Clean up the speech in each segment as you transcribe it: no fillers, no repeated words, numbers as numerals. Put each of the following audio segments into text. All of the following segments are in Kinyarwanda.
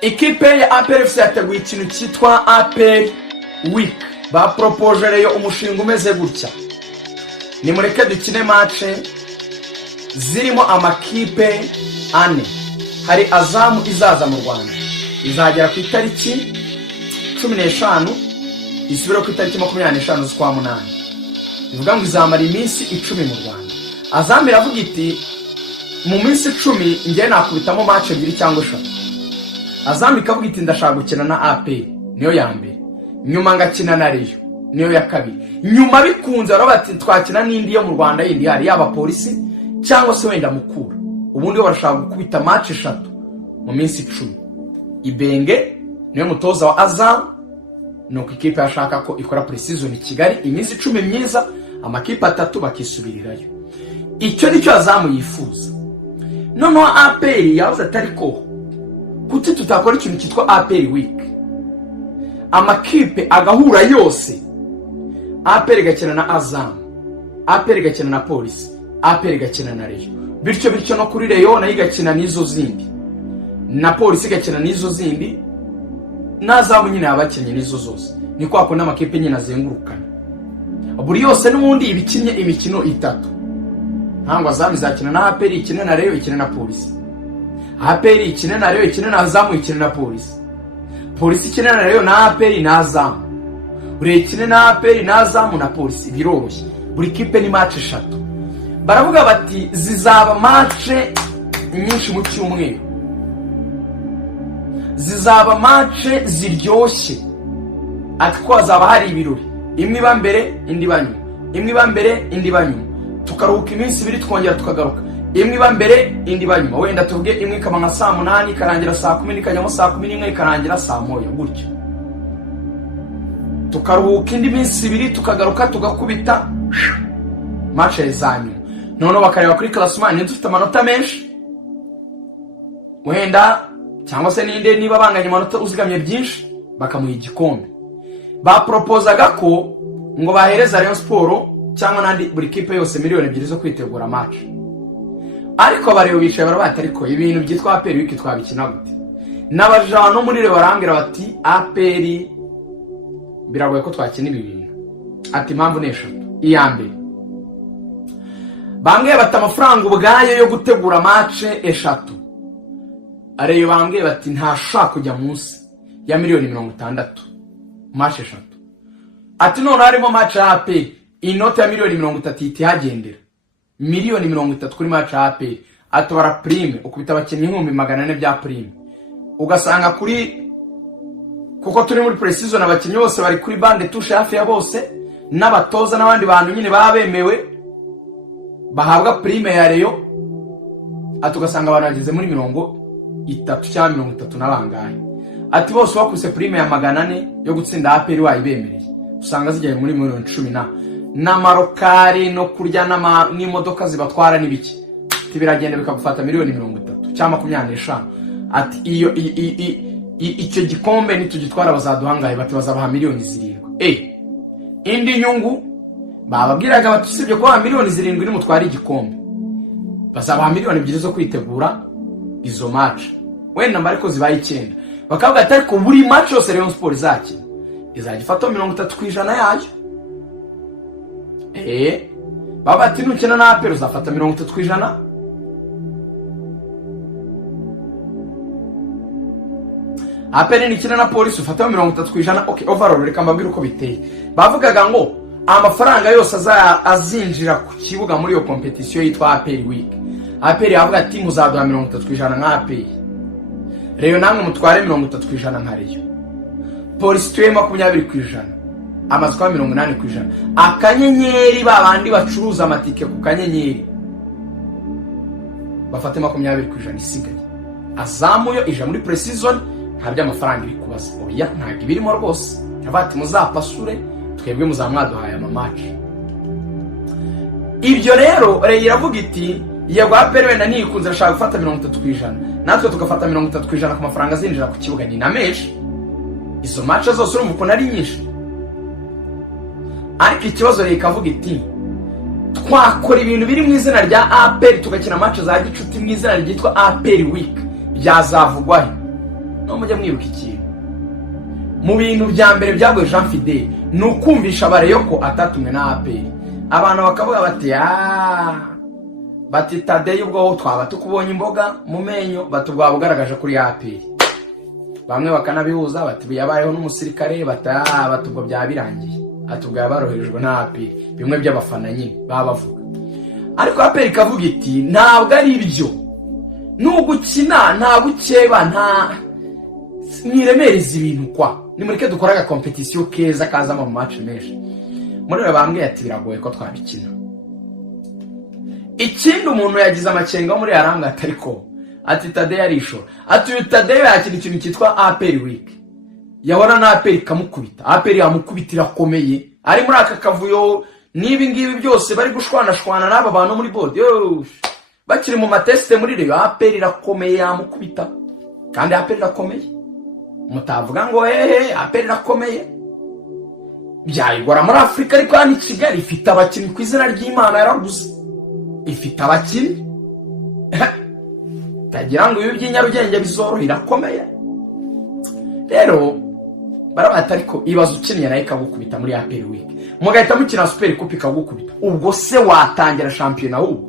ikipe ya APR FC yateguye ikintu cyitwa APR Week. Bapropoje rero umushinga umeze gutya: nimureke dukine match zirimo amakipe ane. Hari Azam izaza mu Rwanda, izagera ku itariki 15, isubira ku itariki 25 z'ukwa munani. Bivuga ngo izamara iminsi 10 mu Rwanda. Azam iravuga iti mu minsi 10 ngiye nakubitamo match 2 cyangwa 3. Azam ikavuga iti ndashaka gukina na APR, niyo ya mbere. Nyuma ngakina na Rayon, niyo ya kabiri. Nyuma bikunze bati twakina n'indi yo mu Rwanda yindi hari yaba polisi cyangwa se wenda Mukura. Ubundi barashaka gukubita match 3 mu minsi 10. Ibenge niyo mutoza wa Azam, nuko ikipe yashaka ko ikora pre-season Kigali iminsi 10 myiza, amakipe 3 bakisubirirayo. Icyo nicyo Azam yifuza. Noneho APR yavuze atari ko kuti tutakora ikintu cyitwa APR Week, amakipe agahura yose. APR gakina na Azam, APR gakina na polisi, APR gakina na Rayon. Bityo no kuri Rayon nayo igakina n'izo zindi, na polisi gakina n'izo zindi, na Azam nyine abakinnye n'izo zose. Ni kwa ko n'amakipe nyine azengurukana buri yose n'ubundi ibikinye imikino 3. Ntango Azam izakina na APR, ikina na Rayon, ikina na polisi. APR ikina na Rayon, ikina na Azam, ikina na polisi. Polisi ikina na Rayon na APR na Azam. Buri ikina na APR na Azam na polisi biroroshye. Buri kipe ni match 3. Baravuga bati zizaba match nyinshi mu cyumweru, zizaba match ziryoshye. Ati ko azaba hari ibirori, imwe ba mbere indi banyuma, imwe ba mbere indi banyuma, tukaruhuka iminsi 2 twongera tukagaruka. Imwe ba mbere indi banyuma, wenda tuvuge imwe kama nka saa 8 ikarangira saa 10, ikajyamo saa 11 ikarangira saa 1 gutyo. Tukaruhuka indi minsi 2 tukagaruka tugakubita match zanyu. Noneho bakareba kuri classement ni dufite amanota menshi, wenda cyangwa se ninde niba banganya amanota uzigamye byinshi bakamuha igikombe. Bapropozaga ko ngo bahereza Rayon Sport cyangwa nandi buri kipe yose miliyoni 2 zo kwitegura match. Ariko bareba bicaye barabata ariko ibintu byitwa APR Week twabikina gute? N'abajano muri rero barambira bati APR biragoye ko twakina ibi bintu. Ati impamvu n'eshatu. Iya mbere, bambwiye bati amafaranga ubwayo yo gutegura match 3. Areyo bambwiye bati ntashaka kujya munsi ya miliyoni 60 match 3. Ati none harimo match APR inota ya miliyoni 30 itihagendera. Miliyoni 30 kuri match APR. Atobara prime ukubita abakinnyi 400 bya prime. Ugasanga kuri kuko turi muri pre-season abakinnyi bose bari kuri bande touche hafi ya bose, n'abatoza n'abandi bantu nyine babemewe bahabwa prime ya Rayon. Atugasanga abantu bageze muri 30 cyangwa 30 n'abangahe. Ati bose bakuse prime ya 400 yo gutsinda APR wayibemereye, usanga zijya muri 10 na marokari no kurya n'imodoka zibatwara n'ibiki. Ati biragenda bikagufata miliyoni 30 cyangwa 25. Ati iyo icyo gikombe nitugitwara bazaduhangaye, bati bazabaha miliyoni 7. Indi nyungu bababwiraga bati usibye ko miliyoni 7 ni mutwara igikombe, bazabaha miliyoni 2 zo kwitegura izo match, wenda mbariko zibaye 9. Bakavuga ati ariko buri match yose Rayon Sport izakina izagifata 30% yayo. Baba ati nukina na APR uzafata 30%. APR nikina na polisi ufata 30%. Okay, overall reka mbabwira uko biteye. Bavugaga ngo amafaranga yose azinjira ku kibuga muri iyo competition yitwa APR Week. APR yavuga ati muzaduha 30% nka APR, Rayon namwe mutware 30% nka Rayon, polisi tuye 20%, amazwa 80%. Akanyenyeri babandi bacuruza amatike ku kanyenyeri bafate 20% isigaye. Azamu yo ija muri pre-season ntabyo amafaranga iri kubaza. Oya ntabwo birimo rwose. Yavati muzapasure twebwe muzamwaduhaye ama match. Ibyo rero Rayon iravuga iti yego APR wenda nikunze ashaka gufata 30%, natwe tugafata 30% ku mafaranga azinjira ku kibuga. Ni nameje izo match zose urumva ko nari nyinshi. Ariko ikibazo Rayon ikavuga iti twakora ibintu biri mu izina rya APR tugakina match za gicuti mu izina ryitwa APR Week, byazavugwaho. no mujya mwibuka ikintu mu bintu bya mbere byagoye Jean Fidel ni ukumvisha abareyo ko atatumwe na APR. Abantu bakavuga bati Tadei ubwo twaba tukubonye imboga mu menyo, batubwa bugaragaje kuri APR. Bamwe bakanabihuza bati yabayeho n'umusirikare, batubwo byabirangiye, atubwa baroherejwe na APR. Bimwe by'abafana nyine bavuga, ariko APR ikavuga iti ntabwo ari ibyo, n'ugukina nta gukeba, nta mwiremereza ibintu kwa nimureke dukora aga competition keza kazamo mu match menshi. Muri bambwiye ati biragoye ko twabikina. Ikindi umuntu yagize amacenga muri aranga atariko ati Tadei arisho, ati uyu Tadei yakina ikintu cyitwa APR week, yahora na APR kamukubita, APR yamukubitira komeye, ari muri aka kavuyo nibi ngibi byose bari gushwana n'aba bantu muri board, bakiri mu mateste muri reyo. APR irakomeye yamukubita, kandi APR irakomeye, mutavuga ngo APR irakomeye. Byayigora muri Afrika, ariko hano i Kigali ifite abakinnyi ku izina ry'Imana yaraguze, ifite abakinnyi tagira ngo ibi by'inyarugenge bizoroha, irakomeye. Rero barabata, ariko ibazo ukiniye nayo ikagukubita muri APR week, mugahita mukina Super Coupe ikagukubita, ubwo se watangira shampiyona ubu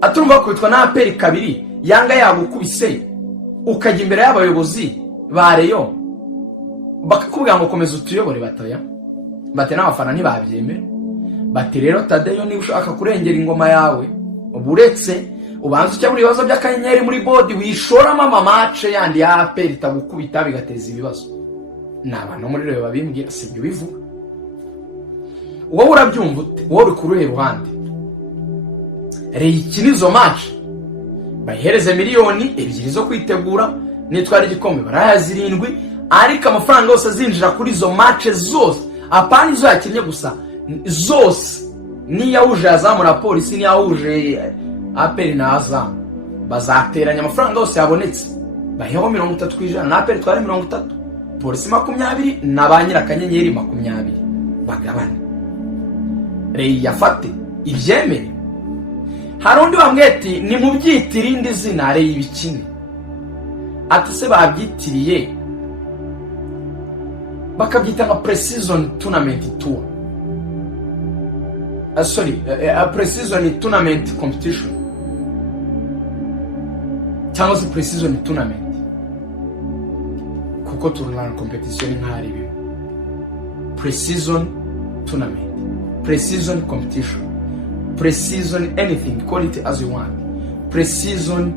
atumva kubitwa na APR kabiri, Yanga yagukubise ukajya imbere y'abayobozi ba Rayon bakakubwira ngo komeza utuyobore, bate n'abafana ntibabyemera. Bati rero Tadei niba ushaka kurengera ingoma yawe, uburetse ubanza icyo muri ibibazo by'akanyenyeri muri bodi, wishoramo amamatch yandi ya APR itagukubita bigateza ibibazo. N'abantu muri rero babimbwira, sibyo bivuga. Wowe urabyumva ute? Wowe uri ku ruhe ruhande? Ikina izo match bayihereze miliyoni 2 zo kwitegura nitwara igikombe barayazirindwi, ariko amafaranga yose azinjira kuri izo match zose, apana izo yakinnye gusa, zose niyahuje Azamura Polisi, niyahuje APR na Azam, bazateranya amafaranga yose yabonetse baheho 30%, na APR twari 30%, Polisi 20%, na ba nyirakanyenyeri 20%, bagabane. Rey yafate ibyemere. Hari undi wambwiye ati ni mu byitira indi zina Rey ibikine, ati se babyitiriye bakabyita nka pre-season tournament tour, a pre-season tournament competition, cyangwa se pre-season tournament, kuko turunana competition nk'ari bibi. Pre-season tournament, pre-season competition, pre-season anything, call it as you want, pre-season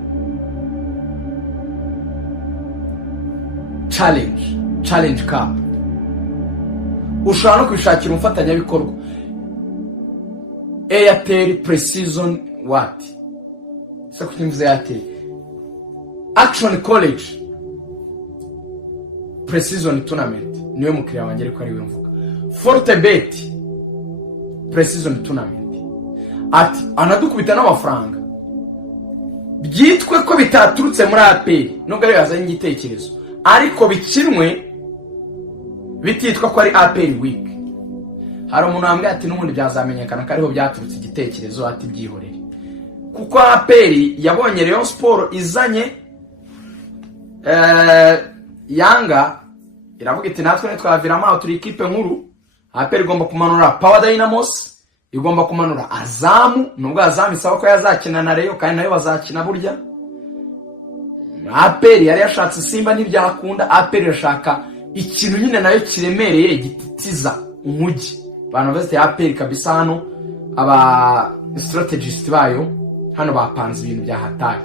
challenge cup. Ushobora no kwishakira umufatanyabikorwa, Airtel pre-season what? Sako kimvuze Airtel, Action College pre-season tournament, niwe mukiriya wanjye ariko ari we mvuga. Fortebet pre-season tournament, ati anadukubita n'amafaranga, byitwe ko bitaturutse muri APR, nubwo ari yazanye igitekerezo, ariko bikinwe bititwa ko ari APR week. Hari umuntu wambwiye ati n'ubundi byazamenyekana ko ariho byaturutse igitekerezo, ati byihorere, kuko APR yabonye Rayon Sport izanye Yanga, iravuga iti natwe twaviramo aho turi ikipe nkuru. APR igomba kumanura Power Dynamos, igomba kumanura Azam, nubwo Azam isaba ko yazakina na Rayon, kandi nayo bazakina burya. APR yari yashatse Simba ntibyakunda, APR yashaka ikintu nyine nayo kiremereye gititiza umujyi. Abantu bose APR kabisa hano, aba strategist bayo hano bapanze ibintu bya hatari.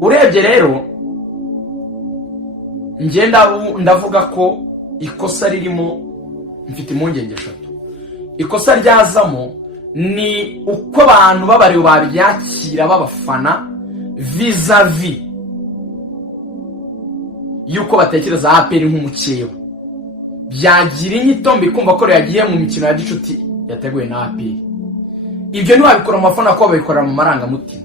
Urebye rero ndavuga ko ikosa ririmo, mfite impungenge 3. Ikosa ryazamo ni uko abantu babariwe babyakira babafana vis-a-vis yuko batekereza APR nk'umukeba. Byagira inyito mbikumva ko yagiye mu mikino ya gicuti yateguwe na APR. Ibyo ni wabikora mu mafana ko babikora mu marangamutima.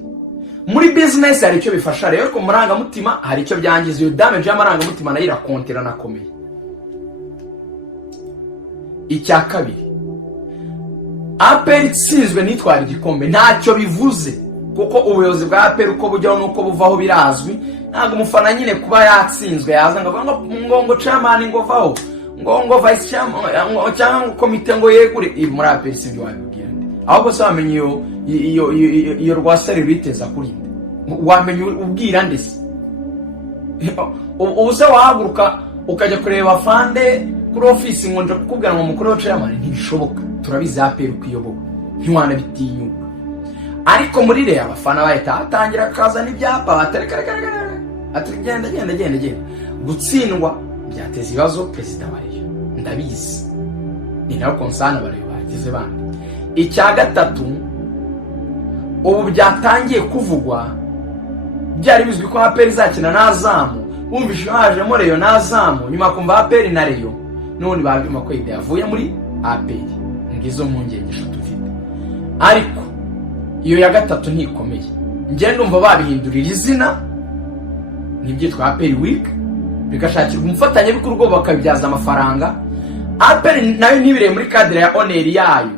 Muri business hari icyo bifasha, rero ko marangamutima hari icyo byangiza. Iyo damage y'amarangamutima nayo irakontera nakomeye. Icya kabiri, APR itsinzwe nitwara igikombe ntacyo bivuze kuko ubuyobozi bwa APR uko bujyaho nuko buvaho birazwi. Ntabwo umufana nyine kuba yatsinzwe yaza ngo chairman ngo vaho ngo vice chairman cyangwa komite ngo yegure muri APR sibyo wabibwira. Ahubwo se wamenye iyo rwasari biteza kuri wamenye ubwira ndese ubuse wahaguruka ukajya kureba fande kuri office ngo nje kukubwira ngo mukuru wa chairman ntibishoboka. Turabizi APR kuyoboka ntiwana bitinyuka. Ariko muri re abafana bahita atangira kazana ibyapa genda gutsindwa byateza ibibazo perezida bariyo ndabizi ni nawe konsana bariyo bagize bandi. Icya gatatu ubu byatangiye kuvugwa byari bizwi ko APR izakina na Azamu. Bumvise hajemo Reyo na Azamu nyuma kumva APR na Reyo none babyuma ko ide yavuye muri APR. Ngizo mpungenge eshatu mfite, ariko iyo ya gatatu ntikomeye. Njye ndumva babihindurira izina n'ibyitwa APR Week bigashakirwa umufatanyabikorwa bakabyaza amafaranga. APR nayo ntibire muri cadre ya honor yayo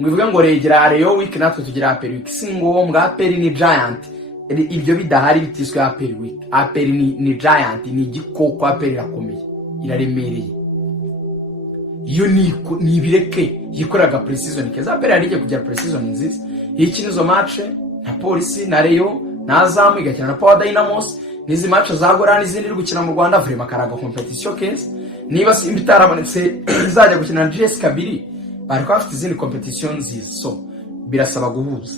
ngo ivuga ngo regera Reyo Week natwe tugira APR Week. Singombwa APR ni giant, ibyo bidahari bitiswe APR Week. APR ni giant, ni igikoko. APR irakomeye iraremereye. Iyo nibireke yikoraga precision keza. APR yarije kugira precision nziza y'ikinizo match na Polisi na Reyo na Azamu igakina na Power Dynamos. Nizi match za Gorani zindi iri gukina mu Rwanda vraiment karaga competition case. Niba Simba itarabonetse izajya gukina na GS kabiri bari ko afite izindi competition nziza, so birasaba guhuza.